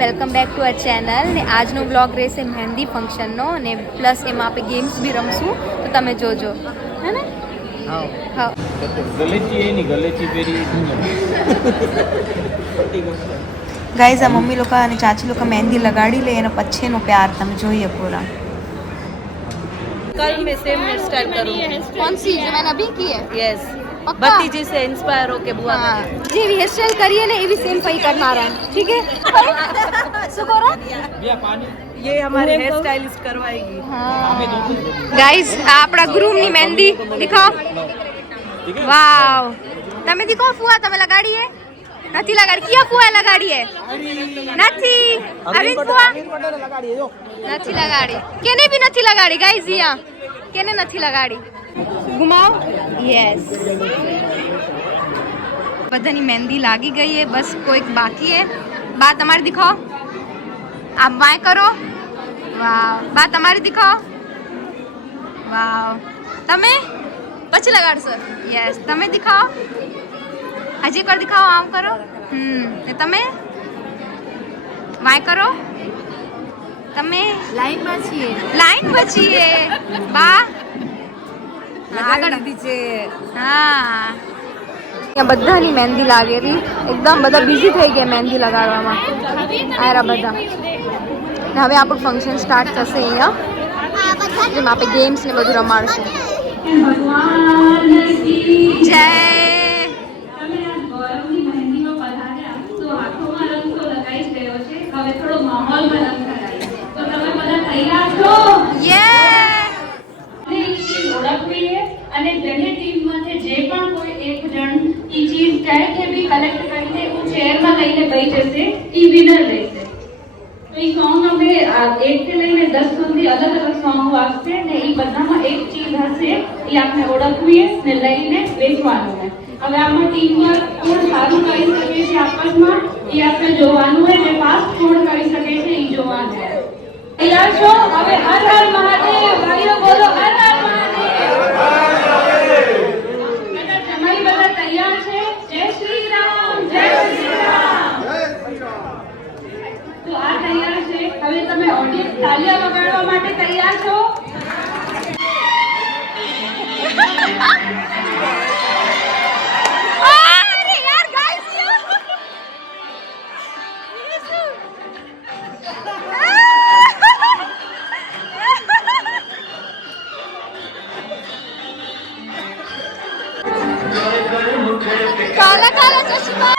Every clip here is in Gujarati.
Welcome back to our channel ને આજનો વ્લોગ રહેશે મહેંદી ફંક્શનનો અને પ્લસ એમાં આપણે ગેમ્સ બી રમશું તો તમે જોજો હે ને હા ગાઈઝ આ મમ્મી લોકો અને ચાચી લોકો મહેંદી લગાડી લે એનો પછીનો પ્યાર તમે જોઈએ પૂરા कल मैं सेम हेयर स्टाइल करूँगी। कौन सी जो मैंने अभी की है यस भतीजी से इंस्पायर होके बुआ हाँ जी भी हेयर स्टाइल करिए ना ये भी सेम वही करना रहा है ठीक है सुकोरा ये हमारे हेयर स्टाइलिस्ट करवाएगी। गाइस આપણા ગ્રુમ ની મહેંદી દિખાઓ વાવ તમે દિખાઓ ફુવા તમે લગાડી હે નથી લગાડી કિયા ફુવા લગાડી હે નથી અરવિંદ ફુવા નથી લગાડી કેને બી નથી લગાડી ગાઈસ યા કેને નથી લગાડી ઘુમાઓ યસ બધાની મહેંદી લાગી ગઈ है बस कोई बाकी है बात हमारी दिखाओ आप बाएं करो वाह बात हमारी दिखाओ वाह તમે પછી લગાડશો યસ તમે દિખાઓ હજી એકવાર દિખાઓ આમ કરો ને તમે વાય કરો તમે લાઈનમાં છીએ બા આગળ છે હા બધાની મહેંદી લાગેલી એકદમ બધા બિઝી થઈ ગયા મહેંદી લગાડવામાં આયરા બધા ને હવે આપણું ફંક્શન સ્ટાર્ટ થશે અહીંયા જેમાં આપણે ગેમ્સ ને બધું રમાડશું જય અને બંને ટીમમાંથી જે પણ કોઈ એક જણ ઈ ચીઝ ક્યાંય કે બી કલેક્ટ કરીને હું ચેરમાં લઈને બેસી જશે ઈ વિનર રહેશે તો ઈ સોંગ અમે 1 થી લઈને 10 સુધી અલગ અલગ સોંગ વાગશે ને ઈ બધામાં એક ચીઝ હશે ઈ આપણે ઓળખવી ને લઈને વેચવાનું છે હવે આમાં ટીમવર્ક કોણ સારું કરી શકે છે આપસમાં ઈ આપણે જોવાનું છે ને ફાસ્ટ કોણ કરી શકે છે ઈ જોવાનું છે તૈયાર છો હવે હર હર મહાદેવ ભાઈઓ બોલો હર હર હવે તમે ઓડિયન્સ તાલિયા વગાડવા માટે તૈયાર છો અરે યાર ગાઈસ કાલા કાલા ચશ્મા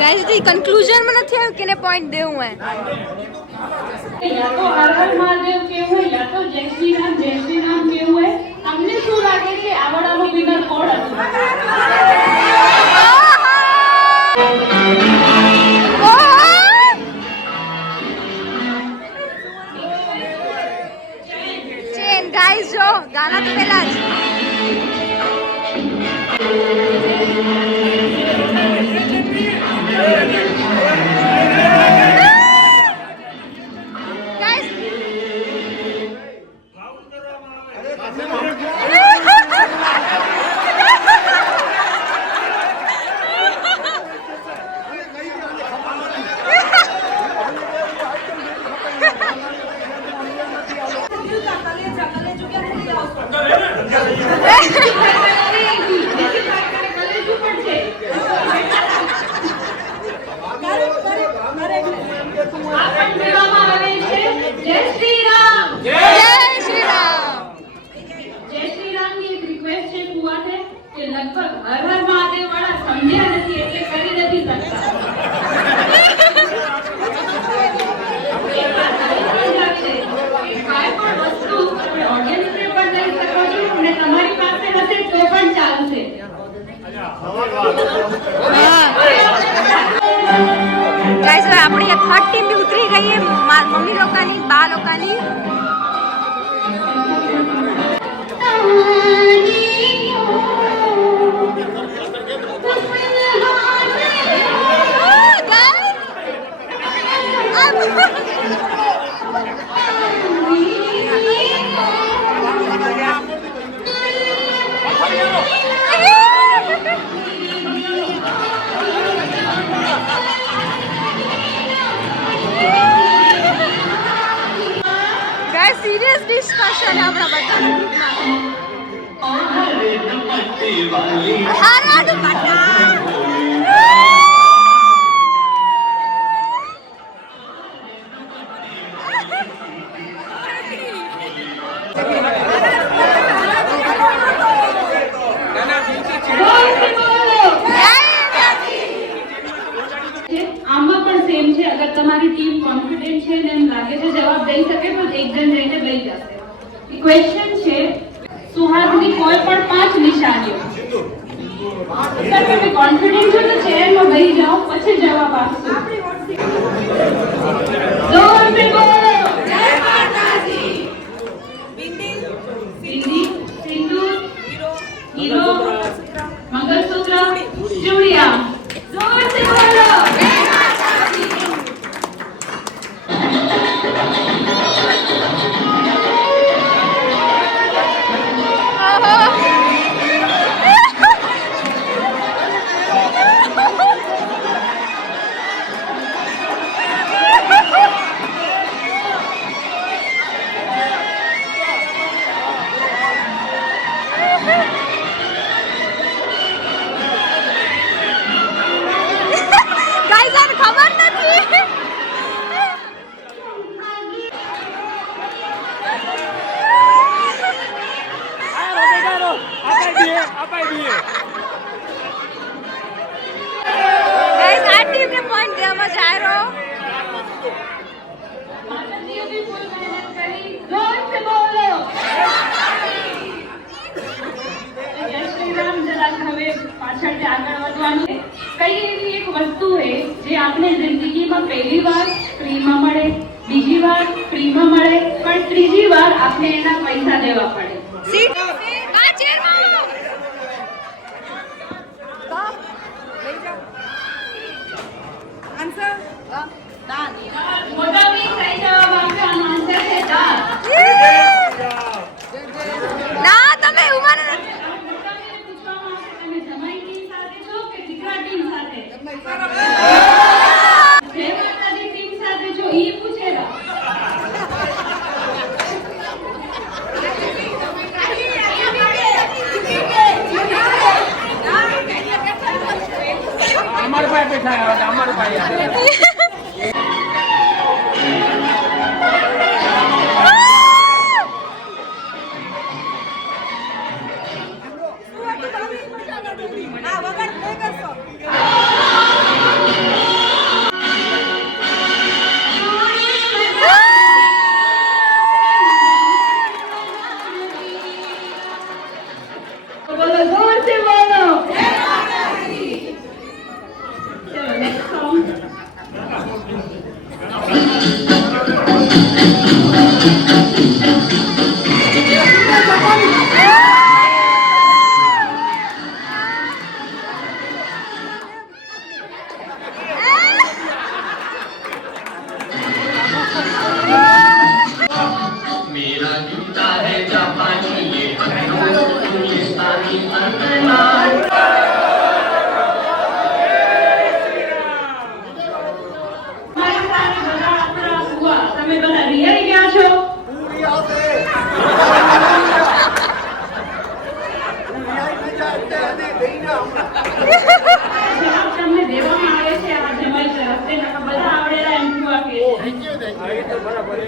गाइस जी कंक्लूजन में નથી આવ્યું કેને પોઈન્ટ દેવું હે યા તો હર હર મહાદેવ કેવું હોય યા તો જય શ્રી રામ કેવું હોય તમને શું લાગે છે આવડાનો વિનર કોણ હશે ચેન ગાइस જો ગાના તો પહેલા જ લગભગ હર હર મહાદેવ વાળા સમજ્યા નથી એટલે કરી નથી શકતા કાંઈ પણ વસ્તુ તમે ઓડિયન્સને પણ લઈ શકો છો અને તમારી પાસે હશે તો પણ ચાલશે ગાઈસ હવે આપણી થર્ડ ટીમ બી ઉતરી ગઈ है મમ્મી લોકોની બા લોકોની છે આપણા બધાના ગ્રુપમાં. હારા દુપટ્ટા. આમાં પણ સેમ છે. અગર તમારી ટીમ કોન્ફિડન્ટ છે ને એમ લાગે છે જવાબ દઈ શકે તો એક જણ જઈને દઈ જશે. ક્વેશ્ચન છે સુહાગની કોઈ પણ 5 નિશાનીઓ. સર તમે કોન્ફિડન્ટ છો તો ચેરમાં બેસી જાઓ પછી જવાબ આપશો. જોરથી બોલો. જય માતાજી. બિંદી, સિંદૂર, હીરો, મંગળસૂત્ર, ચૂડિયા. જોરથી બોલો. માતાજીએ બી ફૂલ મહેનત કરી. જોરથી બોલો. જય શ્રી રામ. જરાક હવે પાછળથી આગળ વધવાનું છે. કઈ એવી એક વસ્તુ છે જે આપણે જિંદગીમાં પહેલી વાર ફ્રીમાં મળે, બીજી વાર ફ્રીમાં મળે, પણ ત્રીજી વાર આપણે એના પૈસા દેવા પડે. મોટાભાઈ સહી જવાબ આપશો. આનો આન્સર છે દાળ. ના તમે ઉમાને મોટાભાઈને પૂછવામાં આવશે તમે જમાઈ ટીમ સાથે છો કે દીકરા ટીમ સાથે? જય માતાજી ટીમ સાથે છો એ પૂછેલા. અમાર ભાઈ બેઠા હતા અમાર ભાઈ બોલો જોરથી બોલો. ચલો નેક્સ્ટ સોંગ. मेरा जूता है जापानी ये हिंदुस्तानी अंगना મારી સાથે બધા આપણા હુઆ. તમે બધા રિયલ ગયા છો? જવાબ તમને દેવામાં આવે છે આ જમાઈ તરફથી. નકર બધા આવડેલા એમ હુઆ કે છે. બરાબર